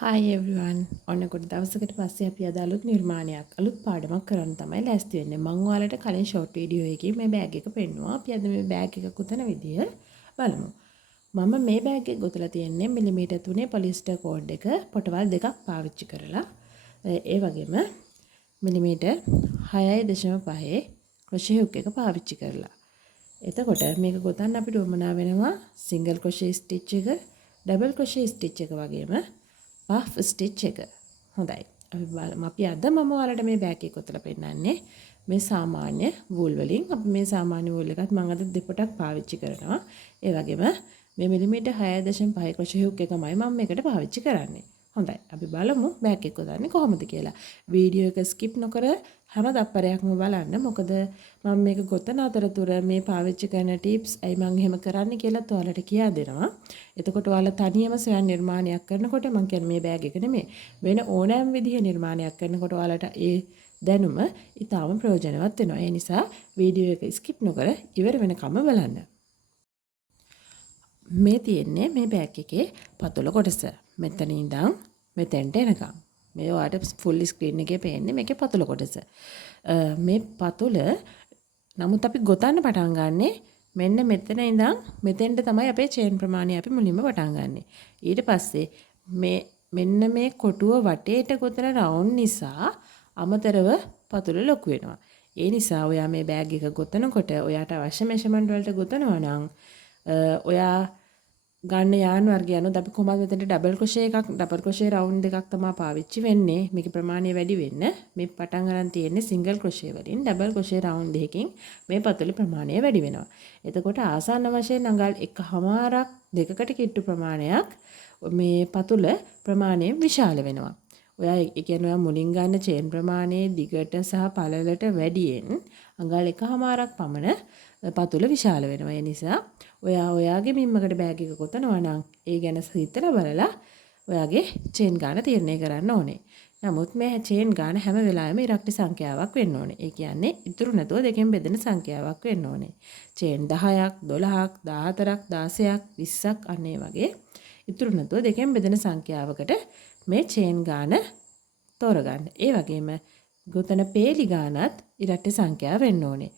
Hi everyone. ඔන්න කොට දවසකට පස්සේ අපි අද අලුත් නිර්මාණයක් අලුත් පාඩමක් කරන්න තමයි ලෑස්ති වෙන්නේ. මම ඔයාලට කලින් ෂෝට් වීඩියෝ එකකින් මේ බෑග් එක පෙන්නුවා. අපි අද මේ බෑග් එක ගොතන විදිය බලමු. මම මේ බෑග් එක ගොතලා තියෙන්නේ මිලිමීටර් 3 පොලිස්ටර් කෝඩ් එක පොටවල් දෙකක් පාවිච්චි කරලා. ඒ වගේම මිලිමීටර් 6.5 ක්‍රොෂේ හුක් එක පාවිච්චි කරලා. එතකොට මේක ගොතන්න අපිට උවමනා වෙනවා සිංගල් ක්‍රොෂේ ස්ටිච් එක, ඩබල් ක්‍රොෂේ ස්ටිච් එක වගේම පෆ් ස්ටිච් එක. හොඳයි. අපි අද මම ඔයාලට මේ බෑග් එක ගොතලා පෙන්නන්නේ මේ සාමාන්‍ය වූල් වලින්. අපි මේ සාමාන්‍ය වූල් එකත් මම අද දෙපොටක් පාවිච්චි කරනවා. ඒ වගේම මේ මිලිමීටර් 6.5 ක්‍රොෂේ හුක් එකමයි මම මේකට පාවිච්චි කරන්නේ. හොඳයි. අපි බලමු බෑග් එක ගොතන්නේ කොහොමද කියලා. වීඩියෝ එක ස්කිප් නොකර හැම දප්පරයක්ම බලන්න. මොකද මම මේක ගොතන අතරතුර මේ පාවිච්චි කරන ටිප්ස් අයි මම එහෙම කරන්න කියලා ඔයාලට කියා දෙනවා. එතකොට ඔයාලා තනියම ස්වයං නිර්මාණයක් කරනකොට මම කියන්නේ මේ බෑග් එක නෙමෙයි වෙන ඕනෑම විදිහේ නිර්මාණයක් කරනකොට ඔයාලට ඒ දැනුම ඊටාම ප්‍රයෝජනවත් වෙනවා. ඒ නිසා වීඩියෝ එක ස්කිප් නොකර ඉවර වෙනකම් බලන්න. මේ තියෙන්නේ මේ බෑග් එකේ පතුල කොටස. මෙතන ඉඳන් මෙතෙන්ට එනකම්. මේ ඔයාලට ෆුල් ස්ක්‍රීන් එකේ පේන්නේ මේකේ පතුල කොටස. මේ පතුල නමුත් අපි ගොතන්න පටන් ගන්නෙ මෙන්න මෙතන ඉඳන් මෙතෙන්ට තමයි අපේ චේන් ප්‍රමාණය අපි මුලින්ම පටන් ගන්නෙ. ඊට පස්සේ මෙන්න මේ කොටුව වටේට ගොතන රවුන්ඩ් නිසා අමතරව පතුල ලොකු වෙනවා. ඒ නිසා ඔයා මේ බෑග් එක ගොතනකොට ඔයාට අවශ්‍ය මෙෂර්මන්ට් වලට ගොතනවා නම් ඔයා ගන්න යාන් වර්ගය අනුව අපි කොහොමද මෙතනට ඩබල් ක්‍රොෂේ එකක් ඩබල් ක්‍රොෂේ රවුන්ඩ් දෙකක් තමයි පාවිච්චි වෙන්නේ. මේකේ ප්‍රමාණය වැඩි වෙන්න මේ පටන් ගන්න තියෙන්නේ සිංගල් ක්‍රොෂේ වලින් ඩබල් ක්‍රොෂේ රවුන්ඩ් දෙකකින් මේ පතුලේ ප්‍රමාණය වැඩි වෙනවා. එතකොට ආසන්න වශයෙන් අඟල් 1/2ක් දෙකකට කිට්ටු ප්‍රමාණයක් මේ පතුල ප්‍රමාණයෙන් විශාල වෙනවා. ඔයා ඒ කියන්නේ ඔයා මුලින් ගන්න චේන් ප්‍රමාණයේ දිගට සහ පළලට වැඩියෙන් අඟල් 1/2ක් පමණ පතුල විශාල වෙනවා. ඒ නිසා ඔයාගේ මිම්මකට බෑග් එක ගොතනවා නම් ඒ ගැන හිතලා බලලා ඔයාගේ චේන් ගාන තීරණය කරන්න ඕනේ. නමුත් මේ චේන් ගාන හැම වෙලාවෙම ඉරක්ටි සංඛ්‍යාවක් වෙන්න ඕනේ. ඒ කියන්නේ ඉතුරු නැතුව දෙකෙන් බෙදෙන සංඛ්‍යාවක් වෙන්න ඕනේ. චේන් 10ක් 12ක් 14ක් 16ක් 20ක් අනේ වගේ ඉතුරු නැතුව දෙකෙන් බෙදෙන සංඛ්‍යාවකට මේ චේන් ගාන තෝරගන්න. ඒ වගේම ගොතන පේලි ගානත් ඉරක්ටි සංඛ්‍යාව වෙන්න ඕනේ.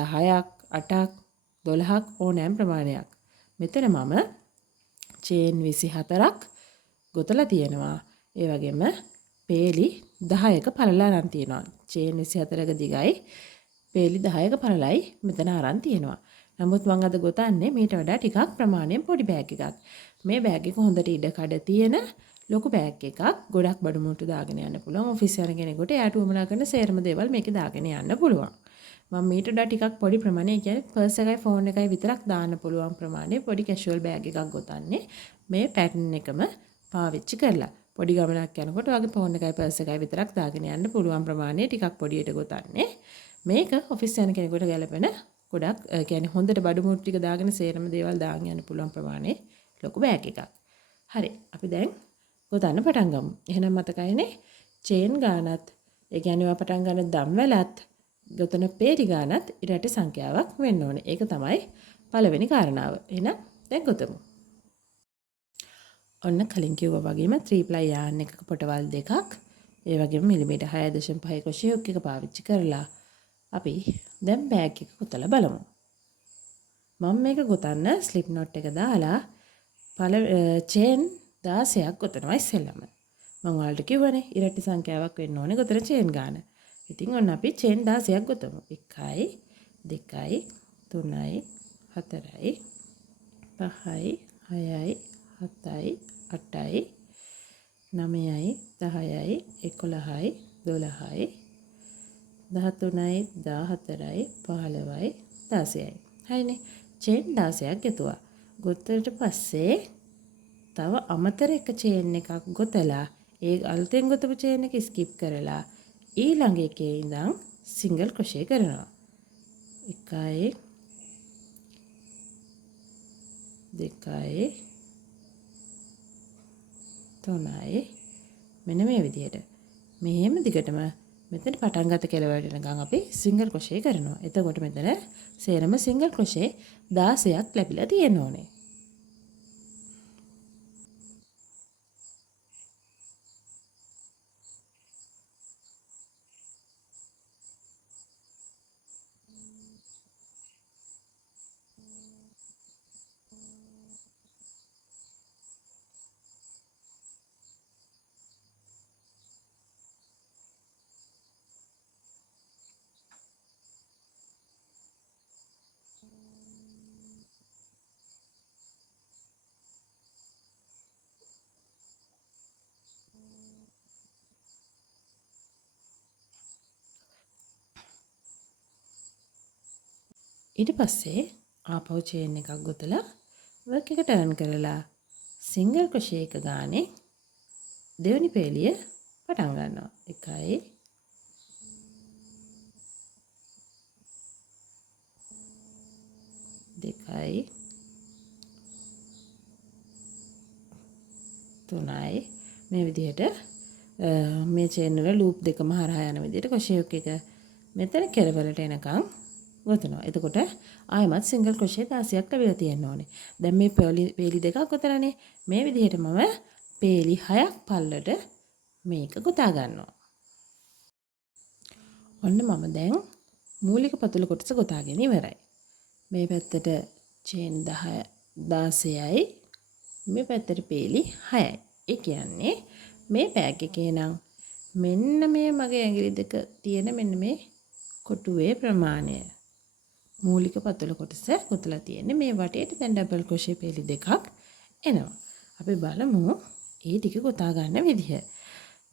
10ක් 8ක් 12ක් ඕනෑම ප්‍රමාණයක්. මෙතන මම චේන් 24ක් ගොතලා තියෙනවා. ඒ වගේම පේලි 10ක පළල අරන් තියෙනවා. චේන් 24ක දිගයි පේලි 10ක පළලයි මෙතන අරන් තියෙනවා. නමුත් මම අද ගොතන්නේ මීට වඩා ටිකක් ප්‍රමාණයෙන් පොඩි බෑග් එකක්. මේ බෑග් එක හොඳට ඉඩ කඩ තියෙන ලොකු බෑග් එකක්. ගොඩක් බඩු මුට්ටු දාගෙන යන්න පුළුවන්. ඔෆිස් යන කෙනෙකුට එයාට උවමනා කරන සේරම දේවල් මේකේ දාගෙන යන්න පුළුවන්. මම මීට වඩා ටිකක් පොඩි ප්‍රමාණයක් කියන්නේ පර්ස් එකයි ෆෝන් එකයි විතරක් දාන්න පුළුවන් ප්‍රමාණය පොඩි කැෂුවල් බෑග් එකක් ගොතන්නේ මේ පැටර්න් එකම පාවිච්චි කරලා. පොඩි ගමනක් යනකොට ඔයාගේ ෆෝන් එකයි පර්ස් එකයි විතරක් දාගෙන යන්න පුළුවන් ප්‍රමාණය ටිකක් පොඩියට ගොතන්නේ. මේක ඔෆිස් යන කෙනෙකුට ගැලපෙන ගොඩක් කියන්නේ හොඳට බඩු මුට්ටු ටික දාගෙන සේරම දේවල් දාගෙන යන්න පුළුවන් ප්‍රමාණය ලොකු බෑග් එකක්. හරි. අපි දැන් ගොතන්න පටන් ගමු. එහෙනම් මතකයිනේ චේන් ගානත් ඒ කියන්නේ ඔයා පටන් ගන්න දම්වැලත් ගොතන පේලි ගානත් ඉරටි සංඛ්‍යාවක් වෙන්න ඕනේ. ඒක තමයි පළවෙනි කාරණාව. එහෙනම් දැන් ගොතමු. ඔන්න කලින් කිව්වා වගේම 3 ply yarn එකක පොටවල් දෙකක් ඒ වගේම මිලිමීටර් 6.5 ක්‍රොෂේ හුක් එක පාවිච්චි කරලා අපි දැන් බෑග් එක ගොතලා බලමු. මම මේක ගොතන්න ස්ලිප් knot එක දාලා චේන් 16ක් ගොතනවා ඉස්සෙල්ලම. මම ඔයාලට කිව්වනේ ඉරටි සංඛ්‍යාවක් වෙන්න ඕනේ ගොතන චේන් ගාන. ඉතින් ඔන්න අපි චේන් 16ක් ගොතමු. 1යි 2යි 3යි 4යි 5යි 6යි 7යි 8යි 9යි 10යි 11යි 12යි 13යි 14යි 15යි 16යි. හරිනේ. චේන් 16ක් ගෙතුවා. ගොතට පස්සේ තව අමතර එක චේන් එකක් ගොතලා ඒ අලුතෙන් ගොතපු චේන් එක ස්කිප් කරලා ඊළඟ එකේ ඉඳන් සිංගල් ක්‍රොෂේ කරනවා. 1යි 2යි 3යි මෙන්න මේ විදිහට. මෙහෙම දිගටම මෙතන පටන් ගත කෙලවරට නිකන් අපි සිංගල් ක්‍රොෂේ කරනවා. එතකොට මෙතන සේරම සිංගල් ක්‍රොෂේ 16ක් ලැබිලා තියෙන්න ඕනේ. ඊට පස්සේ ආපහු චේන් එකක් ගොතලා වර්ක් එක ටර්න් කරලා සිංගල් ක්‍රොෂේ එක ගානේ දෙවෙනි පේලිය පටන් ගන්නවා. 1 2 3යි මේ විදිහට මේ චේන් වල ලූප් දෙකම හරහා යන විදිහට ක්‍රොෂේ එක මෙතන කෙරවලට එනකන් ගොතනවා. එතකොට ආයෙමත් සිංගල් ක්‍රොෂේ 16ක් ලැබිලා තියෙන්න ඕනේ. දැන් මේ පේලි දෙකක් ගොතලානේ. මේ විදිහට මම පේලි 6ක් පල්ලට මේක ගොතා ගන්නවා. ඔන්න මම දැන් මූලික පතුල කොටස ගොතාගෙන ඉවරයි. මේ පැත්තට චේන් 16යි මේ පැත්තට පේලි 6යි. ඒ කියන්නේ මේ බෑග් එකේ නම් මෙන්න මේ මගේ ඇඟිලි දෙක තියෙන මෙන්න මේ කොටුවේ ප්‍රමාණය මූලික පතුල කොටස ගොතලා තියෙන්නේ. මේ වටේට දැන් ඩබල් ක්‍රොෂේ පේලි දෙකක් එනවා. අපි බලමු ඒ ටික ගොතා ගන්න විදිහ.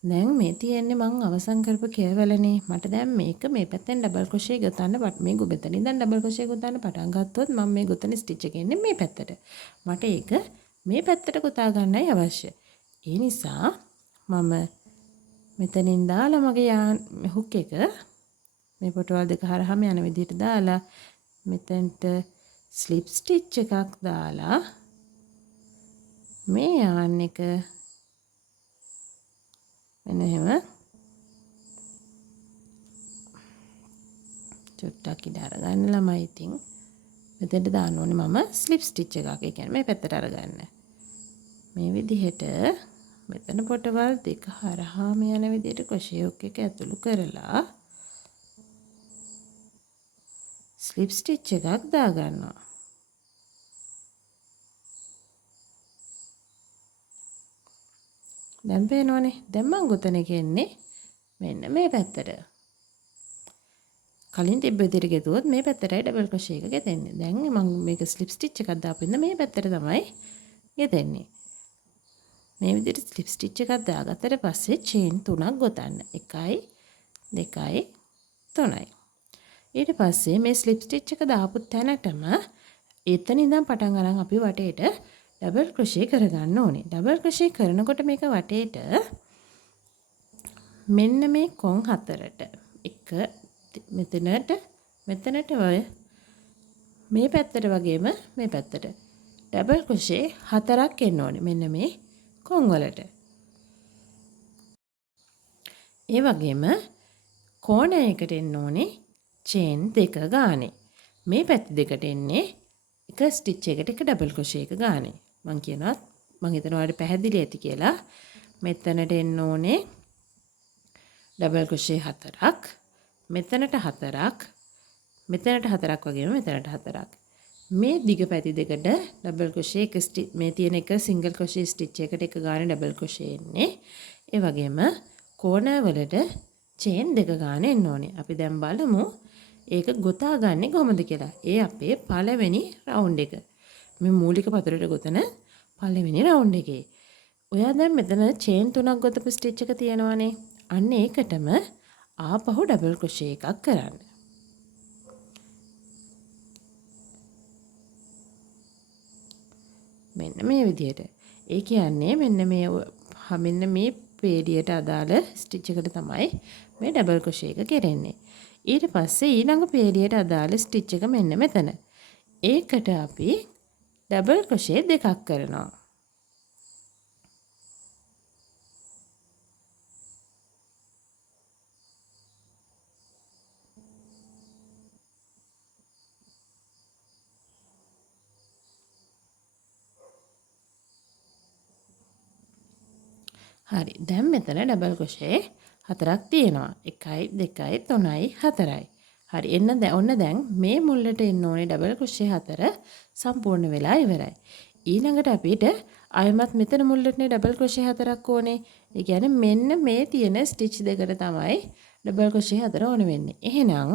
දැන් මේ තියෙන්නේ මම අවසන් කරපු කෙරවලනේ. මට දැන් මේක මේ පැත්තෙන් ඩබල් ක්‍රොෂේ ගොතන්න මේ මෙතනින් දැන් ඩබල් ක්‍රොෂේ ගොතන්න පටන් ගත්තොත් මම මේ ගොතන ස්ටිච් එක එන්නේ මේ පැත්තට. මට ඒක මේ පැත්තට ගොතා ගන්නයි අවශ්‍ය. ඒ නිසා මම මෙතනින් දාලා මගේ හුක් එක මේ පොටවල් දෙක හරහාම යන විදිහට දාලා මෙතෙන්ට ස්ලිප් ස්ටිච් එකක් දාලා මේ යාන් එක මෙන්න එහෙම චුට්ටක් ඉඳ අරගන්න ළමයි. ඉතින් මෙතෙන්ට දාන්න ඕනේ මම ස්ලිප් ස්ටිච් එකක්. ඒ කියන්නේ මේ පැත්තට අරගන්න. මේ විදිහට මෙතන පොටවල් දෙක හරහාම යන විදිහට ක්‍රොෂේ හුක් එක ඇතුළු කරලා ස්ලිප් ස්ටිච් එකක් දාගන්නවා. දැන් පේනවනේ. දැන් මම ගොතන එක එන්නේ මෙන්න මේ පැත්තට. කලින් තිබ්බ විදිහට ගෙතුවොත් මේ පැත්තටයි ඩබල් ක්‍රොෂේ එක ගෙතෙන්නේ. දැන් මම මේක ස්ලිප් ස්ටිච් එකක් දාපෙන්න මේ පැත්තට තමයි ගෙතෙන්නේ. මේ විදිහට ස්ලිප් ස්ටිච් එකක් දාගත්තට පස්සේ චේන් 3ක් ගොතන්න. 1 2 3යි. ඊට පස්සේ මේ ස්ලිප් ස්ටිච් එක දාපු තැනටම එතන ඉඳන් පටන් අරන් අපි වටේට ඩබල් ක්‍රොෂේ කරගන්න ඕනේ. ඩබල් ක්‍රොෂේ කරනකොට මේක වටේට මෙන්න මේ කොන් හතරට එක මෙතනට ඔය මේ පැත්තට වගේම මේ පැත්තට ඩබල් ක්‍රොෂේ 4ක් එන්න ඕනේ මෙන්න මේ කොන් වලට. ඒ වගේම කෝණයකට එන්න ඕනේ චේන් 2 ගානේ. මේ පැත්ත දෙකට එන්නේ එක ස්ටිච් එකට එක ඩබල් ක්‍රොෂේ එක ගානේ. මම කියනවා මම හිතනවා ඔයාලට පැහැදිලි ඇති කියලා. මෙතනට එන්න ඕනේ ඩබල් ක්‍රොෂේ 4ක්, මෙතනට 4ක්, මෙතනට 4ක් වගේම මෙතනට 4ක්. මේ දිග පැති දෙකට ඩබල් ක්‍රොෂේ එක මේ තියෙන එක සිංගල් ක්‍රොෂේ ස්ටිච් එකට එක ගානේ ඩබල් ක්‍රොෂේ එන්නේ. ඒ වගේම කෝණ වලට චේන් 2 ගානේ එන්න ඕනේ. අපි දැන් බලමු ඒක ගොතා ගන්නේ කොහොමද කියලා. ඒ අපේ පළවෙනි රවුන්ඩ් එක. මේ මූලික පතුලට ගොතන පළවෙනි රවුන්ඩ් එකේ. ඔයා දැන් මෙතන චේන් 3ක් ගොතපු ස්ටිච් එක තියෙනවානේ. අන්න ඒකටම ආපහු ඩබල් ක්‍රොෂේ එකක් කරන්න. මෙන්න මේ විදිහට. ඒ කියන්නේ මෙන්න මේ පේලියට අදාළ ස්ටිච් එකට තමයි මේ ඩබල් ක්‍රොෂේ එක කෙරෙන්නේ. ඊට පස්සේ ඊළඟ පේලියට අදාළ ස්ටිච් එක මෙන්න මෙතන. ඒකට අපි ඩබල් ක්‍රොෂේ 2ක් කරනවා. හරි. දැන් මෙතන ඩබල් ක්‍රොෂේ 4ක් තියෙනවා. 1යි 2යි 3යි 4යි. හරි. ඔන්න දැන් මේ මුල්ලට එන්න ඕනේ ඩබල් ක්‍රොෂේ 4 සම්පූර්ණ වෙලා ඉවරයි. ඊළඟට අපිට ආයෙමත් මෙතන මුල්ලටනේ ඩබල් ක්‍රොෂේ 4ක් ඕනේ. ඒ කියන්නේ මෙන්න මේ තියෙන ස්ටිච් දෙකට තමයි ඩබල් ක්‍රොෂේ 4 ඕන වෙන්නේ. එහෙනම්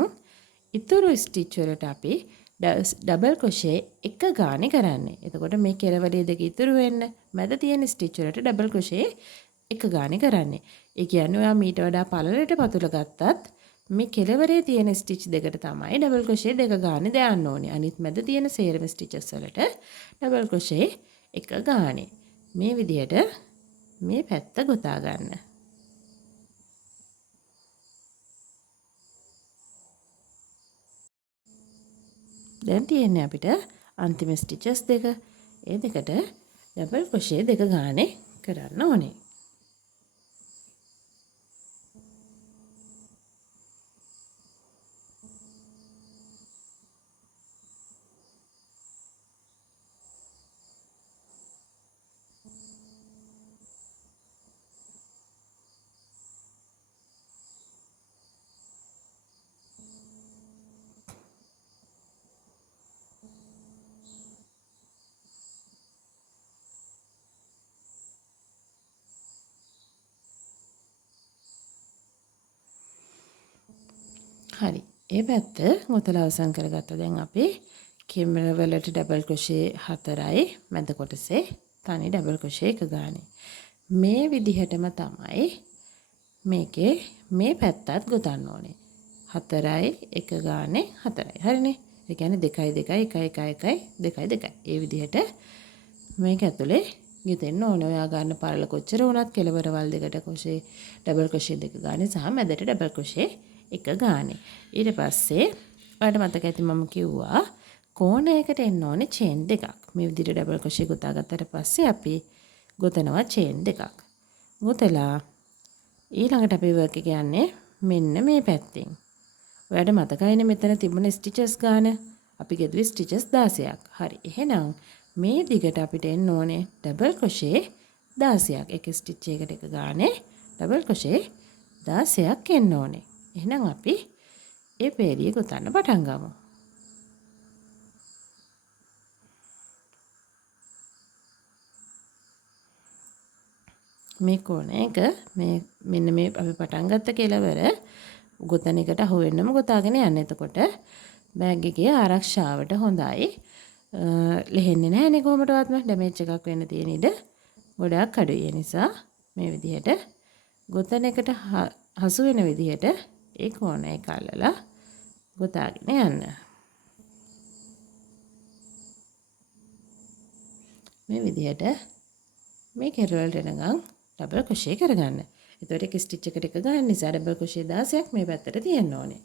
ඉතුරු ස්ටිච් වලට අපි ඩබල් ක්‍රොෂේ 1 ගානේ කරන්නේ. එතකොට මේ කෙරවලේ දෙක ඉතුරු වෙන්න මැද තියෙන ස්ටිච් වලට ඩබල් ක්‍රොෂේ 1 ගානේ කරන්නේ. ඒ කියන්නේ ඔයා මීට වඩා පළලට පතුල ගත්තත් මේ කෙළවරේ තියෙන ස්ටිච් දෙකට තමයි ඩබල් ක්‍රොෂේ දෙක ගානේ දාන්න ඕනේ. අනිත් මැද තියෙන සේරම ස්ටිචස් වලට ඩබල් ක්‍රොෂේ එක ගානේ. මේ විදිහට මේ පැත්ත ගොතා ගන්න. දැන් තියෙන්නේ අපිට අන්තිම ස්ටිචස් දෙක. ඒ දෙකට ඩබල් ක්‍රොෂේ දෙක ගානේ කරන්න ඕනේ. හරි. ඒ පැත්ත ගොතලා අවසන් කරගත්තා. දැන් අපි කෙමර වලට ඩබල් ක්‍රොෂේ 4යි මැද කොටසේ තනි ඩබල් ක්‍රොෂේ එක ගානේ. මේ විදිහටම තමයි මේකේ මේ පැත්තත් ගොතන්න ඕනේ. 4යි එක ගානේ 4යි. හරිනේ. ඒ කියන්නේ 2යි 2යි 1යි 1යි 2යි 2යි. ඒ විදිහට මේක ඇතුලේ ගෙතෙන්න ඕනේ. ඔයා ගන්න පරල කොච්චර වුණත් කෙලවරවල් දෙකට ක්‍රොෂේ ඩබල් ක්‍රොෂේ දෙක ගානේ සහ මැදට ඩබල් ක්‍රොෂේ එක ගානේ. ඊට පස්සේ ඔයාලට මතක ඇති මම කිව්වා කෝණයකට එන්න ඕනේ චේන් දෙකක්. මේ විදිහට ඩබල් ක්‍රොෂේ ගොතා ගත්තට පස්සේ අපි ගොතනවා චේන් දෙකක්. ගොතලා ඊළඟට අපි වර්ක් එක යන්නේ මෙන්න මේ පැත්තෙන්. ඔයාලට මතකයිනේ මෙතන තිබුණ ස්ටිචස් ගාන. අපි ගෙදුවේ ස්ටිචස් 16ක්. හරි. එහෙනම් මේ දිගට අපිට එන්න ඕනේ ඩබල් ක්‍රොෂේ 16ක්. එක ස්ටිච් එකකට එක ගානේ ඩබල් ක්‍රොෂේ 16ක් එන්න ඕනේ. එහෙනම් අපි ඒ පේලිය ගොතන්න පටන් ගමු. මේ කොනේක මේ මෙන්න මේ අපි පටන් ගත්ත කෙලවර ගොතන එකට අහු වෙන්නම ගොතාගෙන යන්න. එතකොට බෑග් එකේ ආරක්ෂාවට හොඳයි. ලෙහෙන්නේ නැහැනේ කොහොමදවත්ම ඩැමේජ් එකක් වෙන්න තියෙන ඉඩ ගොඩාක් අඩුයි. ඒ නිසා මේ විදිහට ගොතන එකට හසු වෙන විදිහට ඒ කෝණය කල්ලලා ගොතාගෙන යන්න. මේ විදිහට මේ කෙරවලට එනකම් ඩබල් ක්‍රොෂේ කරගන්න. එතකොට එක ස්ටිච් එකට එක ගන්න නිසා ඩබල් ක්‍රොෂේ 16ක් මේ පැත්තට තියෙන්න ඕනේ.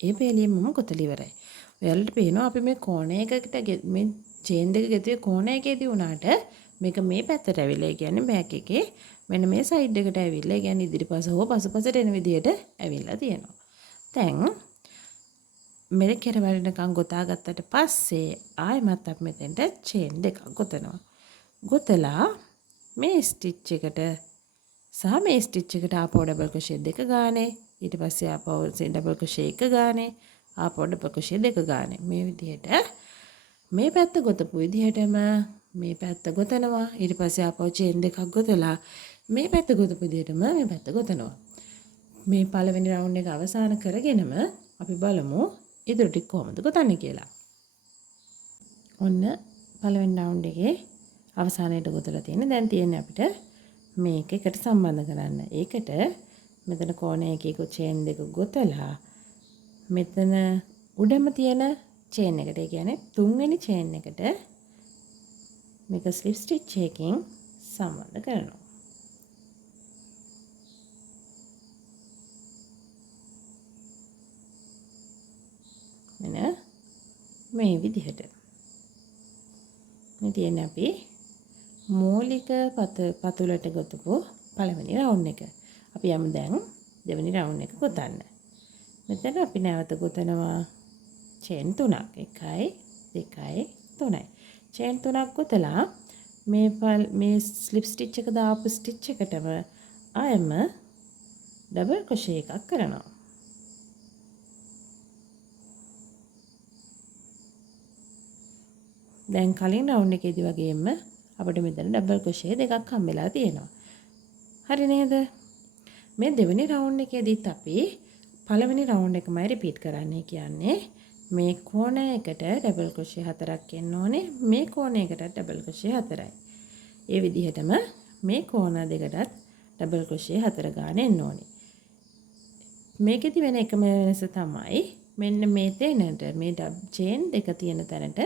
ඒ පේලිය මම කොතල ඉවරයි. ඔයාලට පේනවා අපි මේ කෝණයකට මේ චේන් දෙක ගෙතුවේ කෝණයකදී වුණාට මේක මේ පැත්තට ඇවිල්ලා කියන්නේ බෑක් එකේ මෙන්න මේ සයිඩ් එකට ඇවිල්ලා කියන්නේ ඉදිරිපස හෝ පසුපසට එන විදිහට ඇවිල්ලා තියෙනවා. දැන් මෙලෙ කෙරවලනකම් ගොතා ගත්තට පස්සේ ආයෙමත් අපි මෙතෙන්ට චේන් දෙකක් ගොතනවා. ගොතලා මේ ස්ටිච් එකට සහ මේ ස්ටිච් එකට ආපහු ඩබල් ක්‍රොෂේ දෙක ගානේ ඊට පස්සේ ආපහු ඩබල් ක්‍රොෂේ එක ගානේ ආපහු ඩබල් ක්‍රොෂේ දෙක ගානේ මේ විදිහට මේ පැත්ත ගොතපු විදිහටම මේ පැත්ත ගොතනවා ඊට පස්සේ ආපහු චේන් දෙකක් ගොතලා මේ පැත්ත ගොතපු විදිහටම මේ පැත්ත ගොතනවා මේ පළවෙනි රවුන්ඩ් එක අවසන් කරගෙනම අපි බලමු ඉදිරි ටික කොහොමද ගොතන්නේ කියලා. ඔන්න පළවෙනි රවුන්ඩ් එකේ අවසානයේට ගොතලා තියෙන දැන් තියෙන්නේ අපිට මේක එකට සම්බන්ධ කරන්න. ඒකට මෙතන කෝණයකේ චේන් දෙක ගොතලා මෙතන උඩම තියෙන චේන් එකට, ඒ කියන්නේ තුන්වෙනි චේන් එකට මේක ස්ලිප් ස්ටිච් එකකින් සම්බන්ධ කරනවා. මෙන්න මේ විදිහට. මේ තියෙන්නේ අපි මූලික පතුලට ගොතපු පළවෙනි රවුන්ඩ් එක. අපි යමු දැන් දෙවෙනි රවුන්ඩ් එක ගොතන්න. මෙතන අපි නැවත ගොතනවා චේන් 3ක්. 1යි 2යි 3යි. චේන් 3ක් ගොතලා මේ ස්ලිප් ස්ටිච් එක දාපු ස්ටිච් එකටම ආයෙම ඩබල් ක්‍රොෂේ එකක් කරනවා. දැන් කලින් රවුන්ඩ් එකේදී වගේම අපිට මෙතන ඩබල් ක්‍රොෂේ දෙකක් හම්බෙලා තියෙනවා. හරි නේද? මේ දෙවෙනි රවුන්ඩ් එකේදීත් අපි පළවෙනි රවුන්ඩ් එකමයි රිපීට් කරන්නේ. කියන්නේ මේ කෝණයකට ඩබල් ක්‍රොෂේ 4ක් එන්න ඕනේ. මේ කෝණයකට ඩබල් ක්‍රොෂේ 4යි. ඒ විදිහටම මේ කෝණ දෙකටත් ඩබල් ක්‍රොෂේ 4 ගන්න එන්න ඕනේ. මේකෙදි වෙන එකම වෙනස තමයි මෙන්න මේ තැනට මේ චේන් දෙක තියෙන තැනට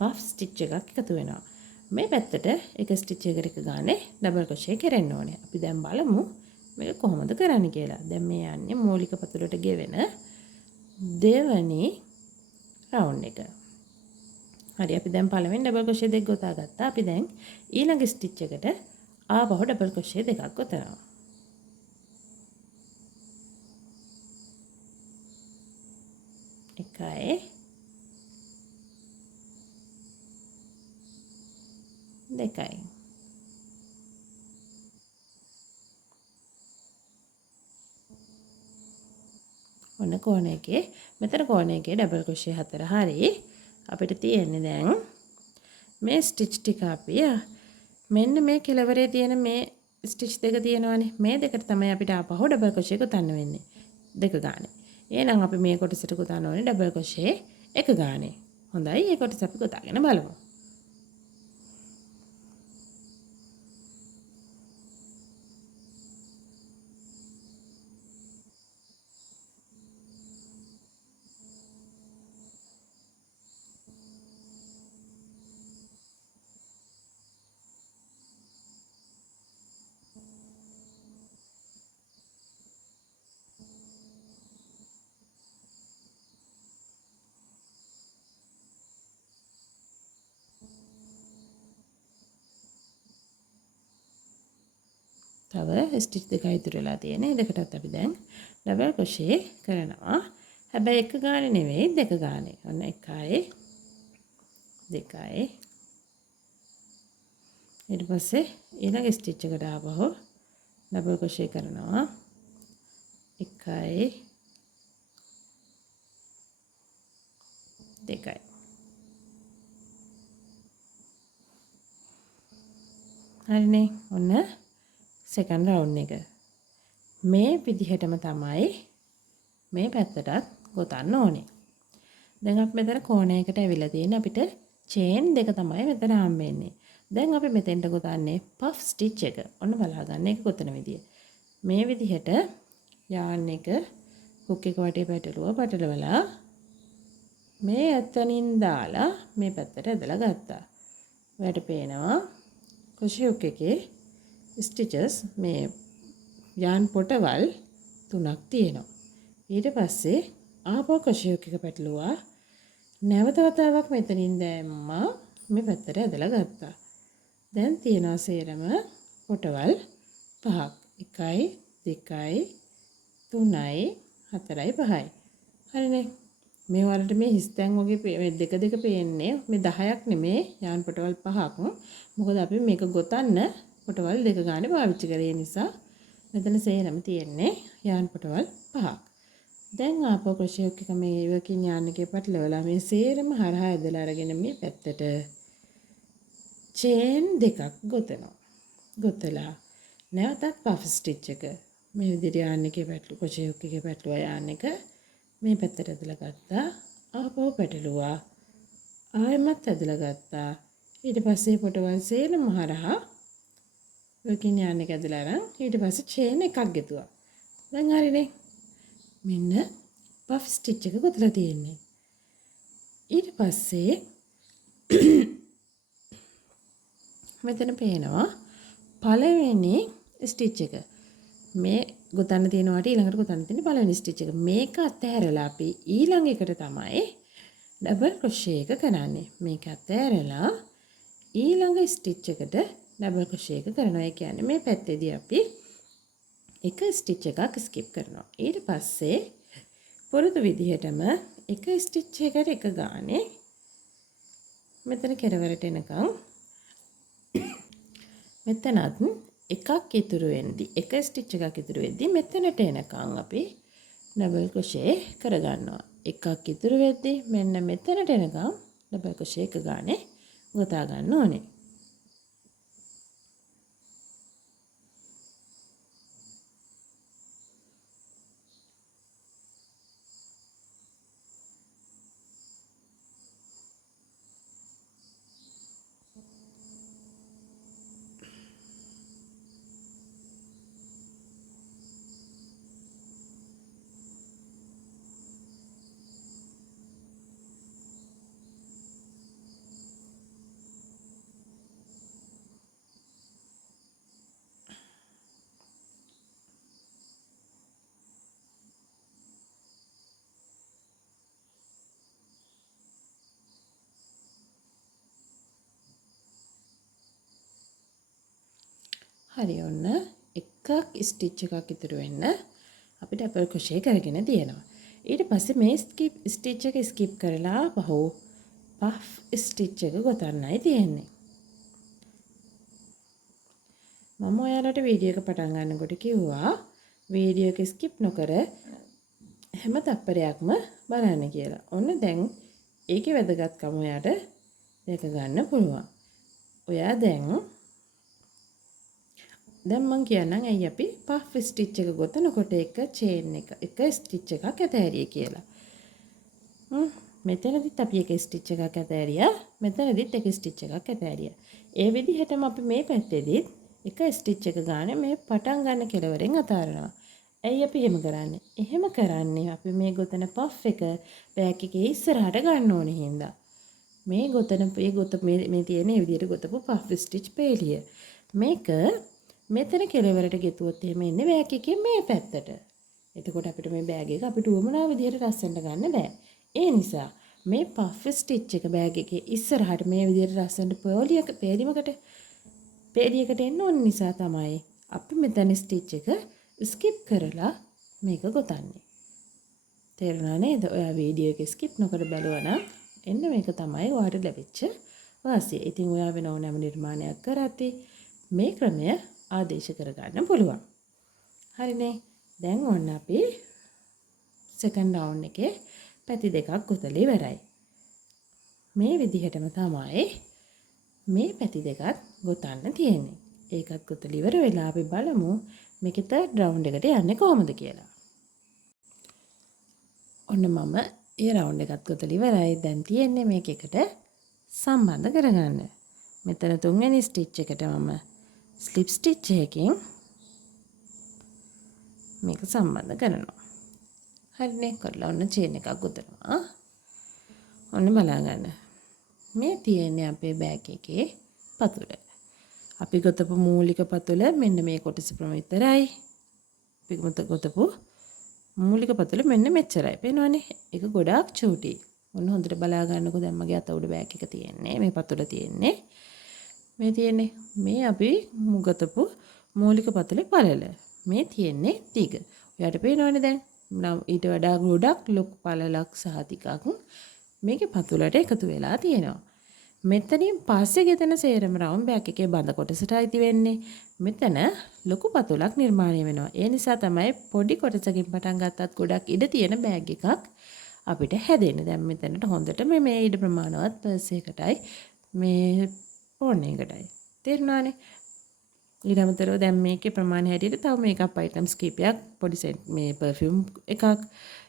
පෆ් ස්ටිච් එකක් එකතු වෙනවා. මේ පැත්තට එක ස්ටිච් එකකට ගානේ ඩබල් ක්‍රොෂේ කරන්න ඕනේ. අපි දැන් බලමු මේක කොහොමද කරන්න කියලා. දැන් මේ යන්නේ මූලික පතුලට ගෙවෙන දෙවැනි රවුන්ඩ් එක. හරි අපි දැන් පළවෙනි ඩබල් ක්‍රොෂේ දෙක ගොතා ගත්තා. අපි දැන් ඊළඟ ස්ටිච් එකට ආපහු ඩබල් ක්‍රොෂේ දෙකක් ගොතනවා. එකයි දෙකයි. ඔන්න කෝණ එකේ මෙතන කෝණ එකේ ඩබල් ක්‍රොෂේ 4 හරි අපිට තියෙන්නේ දැන් මේ ස්ටිච් ටික අපි මෙන්න මේ කෙළවරේ තියෙන මේ ස්ටිච් දෙක තියෙනවානේ මේ දෙකට තමයි අපිට ආපහු ඩබල් ක්‍රොෂේ ගොතන්න වෙන්නේ දෙක ගානේ. එහෙනම් අපි මේ කොටසට ගොතන්න ඕනේ ඩබල් ක්‍රොෂේ එක ගානේ. හොඳයි මේ කොටස අපි ගොතාගෙන බලමු. තව ස්ටිච් දෙකයි ඉතුරු වෙලා තියෙන්නේ. දෙකටත් අපි දැන් ඩබල් ක්‍රොෂේ කරනවා. හැබැයි එක ගානේ නෙවෙයි දෙක ගානේ. ඔන්න එකයි දෙකයි. ඊට පස්සේ ඊළඟ ස්ටිච් එකට ආපහු ඩබල් ක්‍රොෂේ කරනවා. එකයි දෙකයි. හරිනේ. ඔන්න සෙකන්ඩ් රවුන්ඩ් එක. මේ විදිහටම තමයි මේ පැත්තටත් ගොතන්න ඕනේ. දැන් අපි මෙතන කෝණයකට ඇවිල්ලා තියෙන අපිට චේන් දෙක තමයි මෙතන හම්බෙන්නේ. දැන් අපි මෙතෙන්ට ගොතන්නේ පෆ් ස්ටිච් එක. ඔන්න බලා ගන්න එක ගොතන විදිය. මේ විදිහට යාන් එක හුක් එක වටේ පැටලවලා මේ ඇත්තනින් දාලා මේ පැත්තට ඇදලා ගත්තා. ඔයාලට පේනවා ක්‍රොෂේ හුක් එකේ ස්ටිචස් මේ යාන් පොටවල් 3ක් තියෙනවා. ඊට පස්සේ ආපහු ක්‍රොෂේ හුක් එක පැටලුවා. නැවත වතාවක් මෙතනින් දැම්මා මේ පැත්තට ඇදලා ගත්තා. දැන් තියනවා සේරම පොටවල් 5ක්. 1යි 2යි 3යි 4යි 5යි. හරිනේ. මේ වලට මේ හිස්තැන් වගේ දෙක දෙක පේන්නේ මේ 10ක් නෙමේ යාන් පොටවල් 5ක්. මොකද අපි මේක ගොතන්න පොටවල් දෙක ගානේ පාවිච්චි කරේ නිසා මෙතන සේරම තියෙන්නේ යාන් පොටවල් 5ක්. දැන් ආපහු ක්‍රොෂේ හුක් එක මේ ඉවකින් යාන් එකේ පැටලවලා මේ සේරම හරහා ඇදලා අරගෙන මේ පැත්තට චේන් දෙකක් ගොතනවා. ගොතලා නැවතත් පෆ් ස්ටිච් එක මේ විදිහට යාන් එකේ ක්‍රොෂේ හුක් එකේ පැටලුවා යාන් එක මේ පැත්තට ඇදලා ගත්තා. ආපහු පැටලුවා. ආයෙමත් ඇදලා ගත්තා. ඊට පස්සේ පොටවල් සේරම හරහා ඉවකින් යාන් එක ඇදලා අරන් ඊට පස්සේ චේන් එකක් ගෙතුවා. දැන් හරිනේ. මෙන්න පෆ් ස්ටිච් එක ගොතලා තියෙන්නේ. ඊට පස්සේ මෙතන පේනවා පළවෙනි ස්ටිච් එක. මේ ගොතන්න තියෙනවාට ඊළඟට ගොතන්න තියෙන පළවෙනි ස්ටිච් එක. මේක අතහැරලා අපි ඊළඟ එකට තමයි ඩබල් ක්‍රොෂේ එක කරන්නේ. මේක අතහැරලා ඊළඟ ස්ටිච් එකට ඩබල් ක්‍රොෂේ එක කරනවා. ඒ කියන්නේ මේ පැත්තේදී අපි එක ස්ටිච් එකක් ස්කිප් කරනවා. ඊට පස්සේ පුරුදු විදිහටම එක ස්ටිච් එකකට එක ගානේ මෙතන කෙරවරට එනකම් මෙතනත් එකක් ඉතුරු වෙද්දි එක ස්ටිච් එකක් ඉතුරු වෙද්දි මෙතනට එනකන් අපි ඩබල් ක්‍රොෂේ කරගන්නවා. එකක් ඉතුරු වෙද්දි මෙන්න මෙතනට එනකන් ඩබල් ක්‍රොෂේ එක ගානේ ගොතා ගන්න ඕනේ. හරි ඔන්න එකක් ස්ටිච් එකක් ඉතුරු වෙන්න අපි ඩබල් ක්‍රොෂේ කරගෙන තියෙනවා. ඊට පස්සේ මේ ස්ටිච් එක ස්කිප් කරලා පෆ් ස්ටිච් එක ගොතන්නයි තියෙන්නේ. මම ඔයාලට වීඩියෝ එක පටන් ගන්නකොට කිව්වා වීඩියෝ එක ස්කිප් නොකර හැම තප්පරයක්ම බලන්න කියලා. ඔන්න දැන් ඒකේ වැදගත්කම ඔයාට දැක ගන්න පුළුවන්. ඔයා දැන් මම කියන්නම් ඇයි අපි පෆ් ස්ටිච් එක ගොතනකොට එක චේන් එක ස්ටිච් එකක් ඇතෑරිය කියලා. මෙතනදිත් අපි එක ස්ටිච් එකක් ඇතෑරියා. මෙතනදිත් එක ස්ටිච් එකක් ඇතෑරියා. ඒ විදිහටම අපි මේ පැත්තේදීත් එක ස්ටිච් එක ගානේ මේ පටන් ගන්න කෙලවරෙන් අතාරනවා. ඇයි අපි එහෙම කරන්නේ? එහෙම කරන්නේ අපි මේ ගොතන පෆ් එක බෑග් එකේ ඉස්සරහට ගන්න ඕනේ හින්දා. මේ තියෙන මේ විදිහට ගොතපු පෆ් ස්ටිච් පේලිය. මේක මෙතන කෙලවරට ගෙතුවොත් එහෙම එන්නේ බෑග් එකේ මේ පැත්තට. එතකොට අපිට මේ බෑග් එක අපිට උවමනා විදිහට රස්සන්න ගන්න බෑ. ඒ නිසා මේ පෆ් ස්ටිච් එක බෑග් එකේ ඉස්සරහට මේ විදිහට රස්සන්න පේලියකට එන්න ඕන නිසා තමයි අපි මෙතන ස්ටිච් එක ස්කිප් කරලා මේක ගොතන්නේ. තේරුණා නේද? ඔයා වීඩියෝ එක ස්කිප් නොකර බැලුවා නම් එන්න මේක තමයි ඔයාලට ලැබිච්ච වාසිය. ඉතින් ඔයා වෙන ඕනෑම නිර්මාණයක් කරද්දී මේ ක්‍රමය ආදේශ කරගන්න පුළුවන්. හරිනේ. දැන් ඔන්න අපි සෙකන්ඩ් රවුන්ඩ් එකේ පැති දෙකක් ගොතලා ඉවරයි. මේ විදිහටම තමයි මේ පැති දෙකත් ගොතන්න තියෙන්නේ. ඒකත් ගොතලා ඉවර වෙලා අපි බලමු මේකේ තර්ඩ් රවුන්ඩ් එකට යන්නේ කොහොමද කියලා. ඔන්න මම ඒ රවුන්ඩ් එකත් ගොතලා ඉවරයි. දැන් තියෙන්නේ මේකෙකට සම්බන්ධ කරගන්න. මෙතන තුන්වෙනි ස්ටිච් එකට මම ස්ලිප් ස්ටිච් එකකින් මේක සම්බන්ධ කරනවා. හරිනේ. කරලා ඔන්න චේන් එකක් ගොතනවා. ඔන්න බලා ගන්න. මේ තියෙන්නේ අපේ බෑග් එකේ පතුල. අපි ගොතපු මූලික පතුල මෙන්න මේ කොටස විතරයි. අපි ගොතපු මූලික පතුල මෙන්න මෙච්චරයි. පේනවනේ? ඒක ගොඩාක් චූටි. ඔන්න හොඳට බලා ගන්නකෝ දැන් මගේ අත උඩ බෑග් එක තියෙන්නේ. මේ පතුල තියෙන්නේ. මේ අපි ගොතපු මූලික පතුලේ පළල. මේ තියෙන්නේ දිග. ඔයාලට පේනවනේ දැන්. ඊට වඩා ගොඩක් ලොකු පළලක් සහ දිගක් මේකේ පතුලට එකතු වෙලා තියෙනවා. මෙතනින් පස්සේ ගෙතන සේරම රවුන්ඩ් බෑග් එකේ බඳ කොටසට අයිති වෙන්නේ. මෙතන ලොකු පතුලක් නිර්මාණය වෙනවා. ඒ නිසා තමයි පොඩි කොටසකින් පටන් ගත්තත් ගොඩක් ඉඩ තියෙන බෑග් එකක් අපිට හැදෙන්නේ. දැන් මෙතනට හොඳට මේ ඉඩ ප්‍රමාණවත් පර්ස් එකටයි මේ ඕන එකටයි. තේරුණානේ? ඊට අමතරව දැන් මේකේ ප්‍රමාණය හැටියට තව මේකප් අයිටම්ස් කීපයක් පොඩි මේ පර්ෆියුම් එකක්,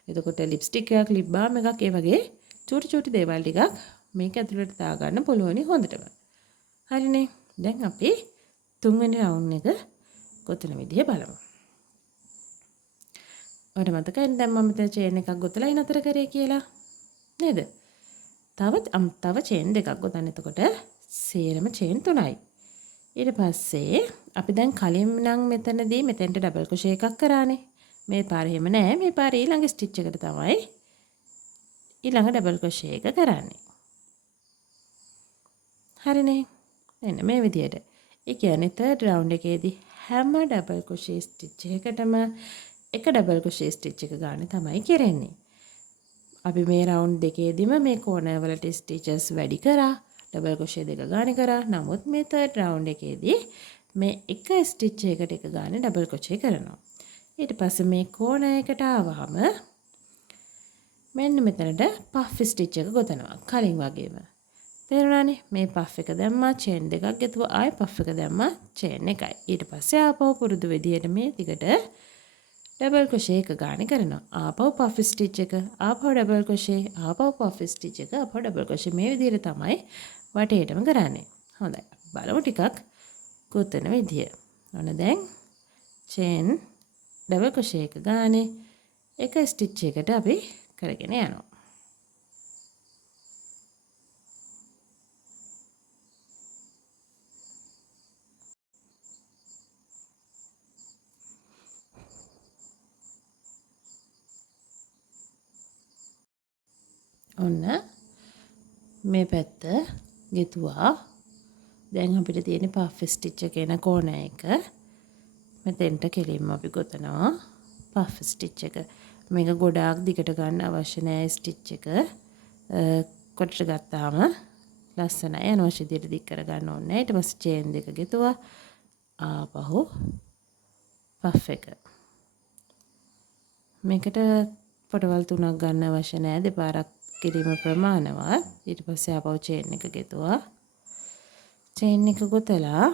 එතකොට ලිප්ස්ටික් එකක්, ලිප් බාම් එකක්, ඒ වගේ චූටි දේවල් ටිකක් මේක ඇතුළට දාගන්න පුළුවනි හොඳටම. හරිනේ. දැන් අපි තුන්වෙනි රවුන්ඩ් එක ගොතන විදිය බලමු. ඔයාලට මතකයිද දැන් මම මෙතන චේන් එකක් ගොතලා නතර කරේ කියලා? නේද? තව චේන් දෙකක් ගොතන්න. එතකොට සේරම චේන් 3යි. ඊට පස්සේ අපි දැන් කලින් නම් මෙතනදී මෙතෙන්ට ඩබල් ක්‍රොෂේ එකක් කරානේ. මේ පාරේ එහෙම නෑ. මේ පාරේ ඊළඟ ස්ටිච් එකට තමයි ඊළඟ ඩබල් ක්‍රොෂේ එක කරන්නේ. හරිනේ. එන්න මේ විදියට. ඒ කියන්නේ තර්ඩ් රවුන්ඩ් එකේදී හැම ඩබල් ක්‍රොෂේ ස්ටිච් එකකටම එක ඩබල් ක්‍රොෂේ ස්ටිච් එක ගන්න තමයි කරන්නේ. අපි මේ රවුන්ඩ් දෙකේදීම මේ කෝනර් වලට ස්ටිචස් වැඩි කරා. ඩබල් ක්‍රොෂේ දෙක ගානේ කරා. නමුත් මේ තර්ඩ් රවුන්ඩ් එකේදී මේ එක ස්ටිච් එකකට එක ගානේ ඩබල් ක්‍රොෂේ කරනවා. ඊට පස්සේ මේ කෝණයකට ආවහම මෙන්න මෙතනට පෆ් ස්ටිච් එක ගොතනවා. කලින් වගේම. තේරුණානේ? මේ පෆ් එක දැම්මා, චේන් දෙකක් ගෙතුවා, ආයෙ පෆ් එක දැම්මා, චේන් එකයි. ඊට පස්සේ ආපහු පුරුදු විදියට මේ දිගට ඩබල් ක්‍රොෂේ එක ගානේ කරනවා. ආපහු පෆ් ස්ටිච් එක, ආපහු ඩබල් ක්‍රොෂේ, ආපහු පෆ් ස්ටිච් එක, ආපහු ඩබල් ක්‍රොෂේ මේ විදියට තමයි වටේටම කරන්නේ. හොඳයි. බලමු ටිකක් ගොතන විදිය. ඔන්න දැන් චේන් ඩබල් ක්‍රොෂේ එක ගානේ එක ස්ටිච් එකට අපි කරගෙන යනවා. ඔන්න මේ පැත්ත ගෙතුවා. දැන් අපිට තියෙන පෆ් ස්ටිච් එකේ යන කෝණ එක මෙතෙන්ට කෙලින්ම අපි ගොතනවා පෆ් ස්ටිච් එක. මේක ගොඩාක් දිගට ගන්න අවශ්‍ය නැහැ ස්ටිච් එක. කොටට ගත්තාම ලස්සනයි. අනවශ්‍ය විදිහට දික් කර ගන්න ඕනේ නැහැ. ඊට පස්සේ චේන් දෙක ගෙතුවා. ආපහු පෆ් එක. මේකට පොටවල් 3ක් ගන්න අවශ්‍ය නැහැ. දෙපාරක් කිරීම ප්‍රමාණවත්. ඊට පස්සේ ආපහු චේන් එක ගෙතුවා. චේන් එක ගොතලා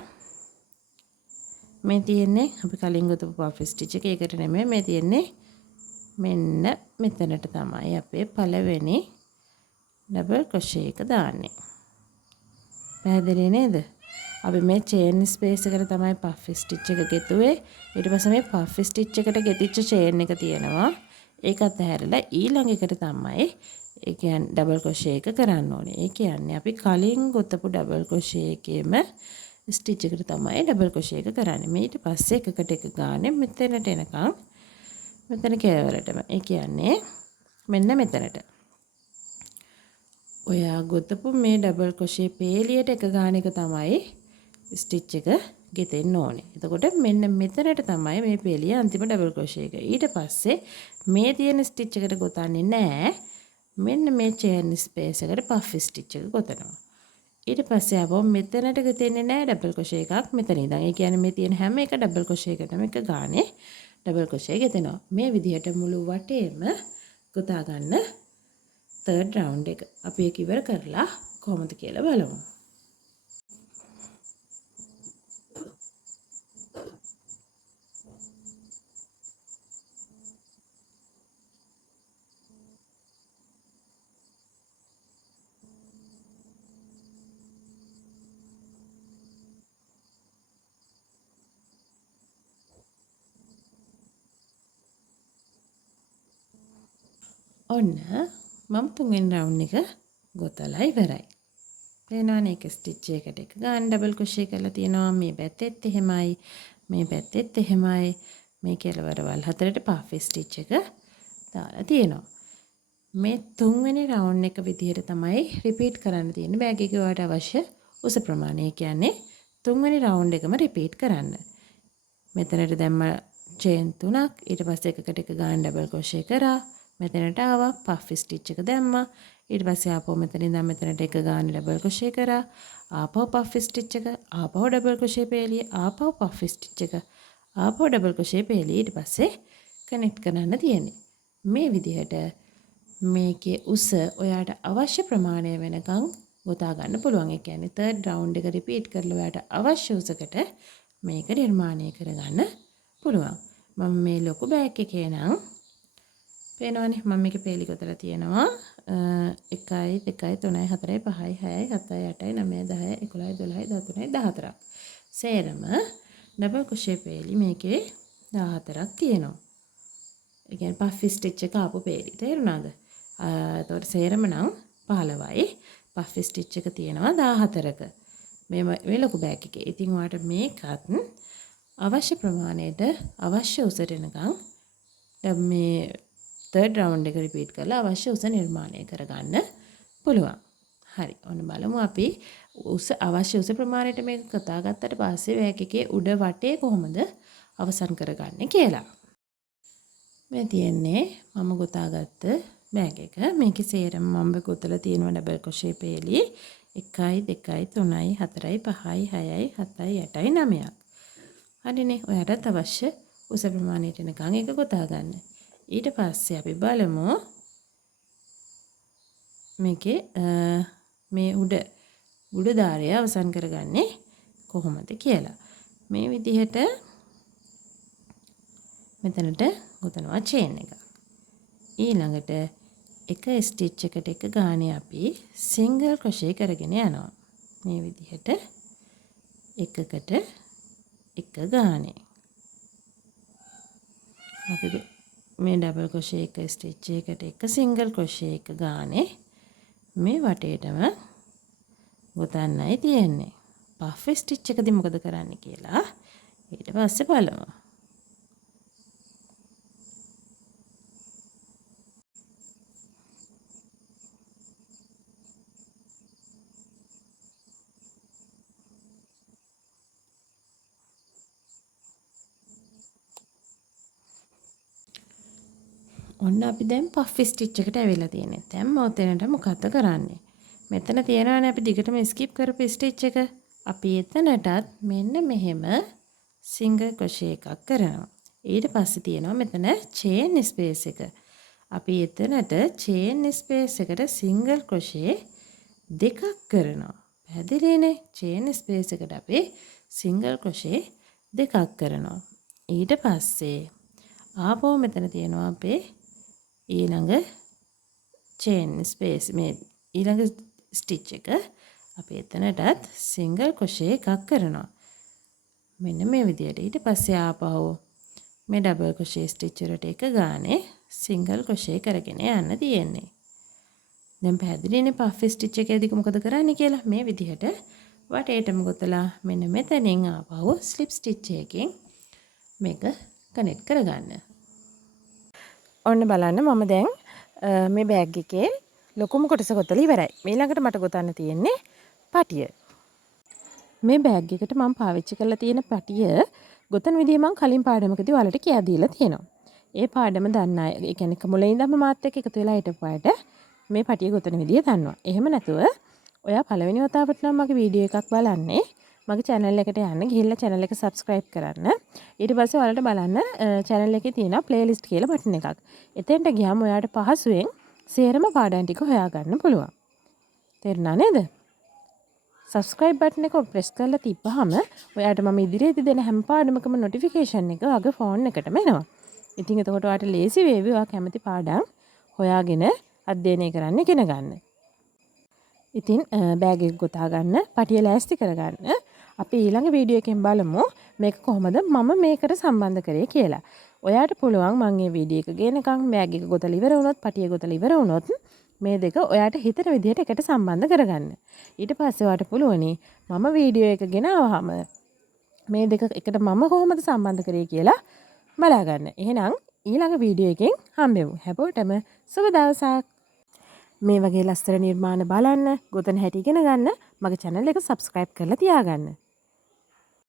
මේ තියෙන්නේ අපි කලින් ගොතපු පෆ් ස්ටිච් එක. ඒකට නෙමෙයි මේ තියෙන්නේ මෙන්න මෙතනට තමයි අපේ පළවෙනි ඩබල් ක්‍රොෂේ එක දාන්නේ. පැහැදිලි නේද? අපි මේ චේන් ස්පේස් එකට තමයි පෆ් ස්ටිච් එක ගෙතුවේ. ඊට පස්සේ මේ පෆ් ස්ටිච් එකට ගෙතිච්ච චේන් එක තියෙනවා. ඒකත් ඇහැරලා ඊළඟ එකට තමයි ඒ කියන්නේ ඩබල් ක්‍රොෂේ එක කරන්න ඕනේ. ඒ කියන්නේ අපි කලින් ගොතපු ඩබල් ක්‍රොෂේ එකේම ස්ටිච් එකට තමයි ඩබල් ක්‍රොෂේ එක කරන්නේ. මේ ඊට පස්සේ එකකට එක ගානේ මෙතනට එනකන් මෙතන කෙලවරටම. ඒ කියන්නේ මෙන්න මෙතනට. ඔයා ගොතපු මේ ඩබල් ක්‍රොෂේ පේලියට එක ගාන එක තමයි ස්ටිච් එක ගෙතෙන්න ඕනේ. එතකොට මෙන්න මෙතනට තමයි මේ පේලිය අන්තිම ඩබල් ක්‍රොෂේ එක. ඊට පස්සේ මේ තියෙන ස්ටිච් එකට ගොතන්නේ නැහැ. මෙන්න මේ චේන් ස්පේස් එකට පෆ් ස්ටිච් එක ගොතනවා. ඊට පස්සේ ආපහු මෙතනට ගෙතෙන්නේ නැහැ ඩබල් ක්‍රොෂේ එකක් මෙතන ඉඳන්. ඒ කියන්නේ මේ තියෙන හැම එක ඩබල් ක්‍රොෂේ එකටම එක ගානේ ඩබල් ක්‍රොෂේ ගෙතෙනවා. මේ විදිහට මුළු වටේම ගොතා ගන්න තර්ඩ් රවුන්ඩ් එක. අපි ඒක ඉවර කරලා කොහොමද කියලා බලමු. ඔන්න මම තුන්වෙනි රවුන්ඩ් එක ගොතලා ඉවරයි. පේනවනේ එක ස්ටිච් එකකට එක ගන්න ඩබල් ක්‍රොෂේ කරලා තියෙනවා. මේ පැත්තෙත් එහෙමයි. මේ පැත්තෙත් එහෙමයි. මේ කෙලවරවල් හතරට පෆ් ස්ටිච් එක දාලා තියෙනවා. මේ තුන්වෙනි රවුන්ඩ් එක විදිහට තමයි රිපීට් කරන්න තියෙන්නේ. බෑග් එකේ ඔයාලට අවශ්‍ය උස ප්‍රමාණය. කියන්නේ තුන්වෙනි රවුන්ඩ් එකම රිපීට් කරන්න. මෙතනට දැම්ම චේන් 3ක්. ඊට පස්සේ එකකට එක ගන්න ඩබල් ක්‍රොෂේ කරා. මෙතනට ආවා පෆ් ස්ටිච් එක දැම්මා. ඊට පස්සේ ආපහු මෙතන ඉඳන් මෙතනට එක ගානේ ඩබල් ක්‍රොෂේ කරා. ආපහු පෆ් ස්ටිච් එක, ආපහු ඩබල් ක්‍රොෂේ පේලිය, ආපහු පෆ් ස්ටිච් එක, ආපහු ඩබල් ක්‍රොෂේ පේලිය. ඊට පස්සේ කනෙක්ට් කරන්න තියෙන්නේ. මේ විදිහට මේකේ උස ඔයාට අවශ්‍ය ප්‍රමාණය වෙනකන් ගොතා ගන්න පුළුවන්. ඒ කියන්නේ තර්ඩ් රවුන්ඩ් එක රිපීට් කරලා ඔයාට අවශ්‍ය උසකට මේක නිර්මාණය කරගන්න පුළුවන්. මම මේ ලොකු බෑග් එකේ නම් පේනවනේ මම මේකේ පේලි ගොතලා තියෙනවා 1 2 3 4 5 6 7 8 9 10 11 12 13 14ක්. සේරම ඩබල් ක්‍රොෂේ පේලි මේකේ 14ක් තියෙනවා. ඒ කියන්නේ පෆ් ස්ටිච් එක ආපු පේලි. තේරුණාද? එතකොට සේරම නම් 15යි. පෆ් ස්ටිච් එක තියෙනවා 14ක. මේ ලොකු බෑග් එකේ. ඉතින් ඔයාලට මේකත් අවශ්‍ය ප්‍රමාණයට අවශ්‍ය උසට එනකන් මේ තර්ඩ් රවුන්ඩ් එක රිපීට් කරලා අවශ්‍ය උස නිර්මාණය කරගන්න පුළුවන්. හරි. ඔන්න බලමු අපි අවශ්‍ය උස ප්‍රමාණයට මේක කතා ගත්තට පස්සේ බෑග් එකේ උඩ වටේ කොහොමද අවසන් කරගන්නේ කියලා. මේ තියෙන්නේ මම ගොතාගත්ත බෑග් එක. මේකේ සේරම මම ගොතලා තියෙනවා ඩබල් ක්‍රොෂේ පේලි 1 2 3 4 5 6 7 8 9ක්. හරිනේ. ඔයාලට අවශ්‍ය උස ප්‍රමාණයට එනකන් ඒක ගොතා ගන්න. ඊට පස්සේ අපි බලමු මේකේ මේ උඩ දාරය අවසන් කරගන්නේ කොහොමද කියලා. මේ විදිහට මෙතනට ගොතනවා චේන් එක. ඊළඟට එක ස්ටිච් එකට එක ගානේ අපි සිංගල් ක්‍රොෂේ කරගෙන යනවා. මේ විදිහට එකකට එක ගානේ. අපි මේ ඩබල් ක්‍රොෂේ එක ස්ටිච් එකකට එක සිංගල් ක්‍රොෂේ එක ගානේ මේ වටේටම ගොතන්නයි තියෙන්නේ. පෆ් ස්ටිච් එකදී මොකද කරන්නේ කියලා ඊට පස්සේ බලමු. ඔන්න අපි දැන් පෆ් ස්ටිච් එකට ඇවිල්ලා තියෙන්නේ. දැන් මොතැනට මොකද කරන්නේ? මෙතන තියෙනවානේ අපි දිගටම ස්කිප් කරපු ස්ටිච් එක. අපි එතනටත් මෙන්න මෙහෙම සිංගල් ක්‍රොෂේ එකක් කරනවා. ඊට පස්සේ තියෙනවා මෙතන චේන් ස්පේස් එක. අපි එතනට චේන් ස්පේස් එකට සිංගල් ක්‍රොෂේ දෙකක් කරනවා. පැහැදිලිනේ? චේන් ස්පේස් එකට අපි සිංගල් ක්‍රොෂේ දෙකක් කරනවා. ඊට පස්සේ ආපහු මෙතන තියෙනවා අපේ ඊළඟ චේන් ස්පේස් මේ ඊළඟ ස්ටිච් එක අපි එතනටත් සිංගල් ක්‍රොෂේ එකක් කරනවා. මෙන්න මේ විදිහට. ඊට පස්සේ ආපහු මේ ඩබල් ක්‍රොෂේ ස්ටිච් වලට එක ගානේ සිංගල් ක්‍රොෂේ කරගෙන යන්න තියෙන්නේ. දැන් පැහැදිලිනේ පෆ් ස්ටිච් එකේදී මොකද කරන්නේ කියලා. මේ විදිහට වටේටම ගොතලා මෙන්න මෙතනින් ආපහු ස්ලිප් ස්ටිච් එකකින් මේක කනෙක්ට් කරගන්න. ඔන්න බලන්න මම දැන් මේ බෑග් එකේ ලොකුම කොටස ගොතලා ඉවරයි. ඊළඟට මට ගොතන්න තියෙන්නේ පටිය. මේ බෑග් එකට මම පාවිච්චි කරලා තියෙන පටිය ගොතන විදිය මම කලින් පාඩමකදී ඔයාලට කියා දීලා තියෙනවා. ඒ පාඩම දන්න අය, ඒ කියන්නේ මුලින් ඉඳන්ම මාත් එක්ක එකතු වෙලා හිටපු අයට මේ පටිය ගොතන විදිය දන්නවා. එහෙම නැතුව ඔයා පළවෙනි වතාවට නම් මගේ වීඩියෝ එකක් බලන්නේ මගේ channel එකට යන්න ගිහිල්ලා channel එක subscribe කරන්න. ඊට පස්සේ ඔයාලට බලන්න channel එකේ තියෙන playlist කියලා බටන් එකක්. එතෙන්ට ගියාම ඔයාලට පහසුවෙන් සේරම පාඩම් ටික හොයාගන්න පුළුවන්. තේරුණා නේද? subscribe button එක press කරලා තිබ්බහම ඔයාලට මම ඉදිරියේදී දෙන හැම පාඩමකම notification එක ඔයාගේ phone එකටම එනවා. ඉතින් එතකොට ඔයාලට ලේසි වේවි ඔයා කැමති පාඩම් හොයාගෙන අධ්‍යයනය කරන්න ඉගෙන ගන්න. ඉතින් බෑග් එක ගොතා ගන්න, පටිය ලෑස්ති කරගන්න. අපි ඊළඟ වීඩියෝ එකෙන් බලමු මේක කොහොමද මම මේකට සම්බන්ධ කරේ කියලා. ඔයාට පුළුවන් මම මේ වීඩියෝ එක ගෙනකම් බෑග් එක ගොතලා ඉවර වුණොත්, පටිය ගොතලා ඉවර වුණොත් මේ දෙක ඔයාට හිතන විදිහට එකට සම්බන්ධ කරගන්න. ඊට පස්සේ ඔයාට පුළුවනි මම වීඩියෝ එක ගෙනාවහම මේ දෙක එකට මම කොහොමද සම්බන්ධ කරේ කියලා බලාගන්න. එහෙනම් ඊළඟ වීඩියෝ එකෙන් හම්බෙමු. හැමෝටම සුබ දවසක්. මේ වගේ ලස්සන නිර්මාණ බලන්න, ගොතන හැටි ඉගෙන ගන්න මගේ channel එක subscribe කරලා තියාගන්න.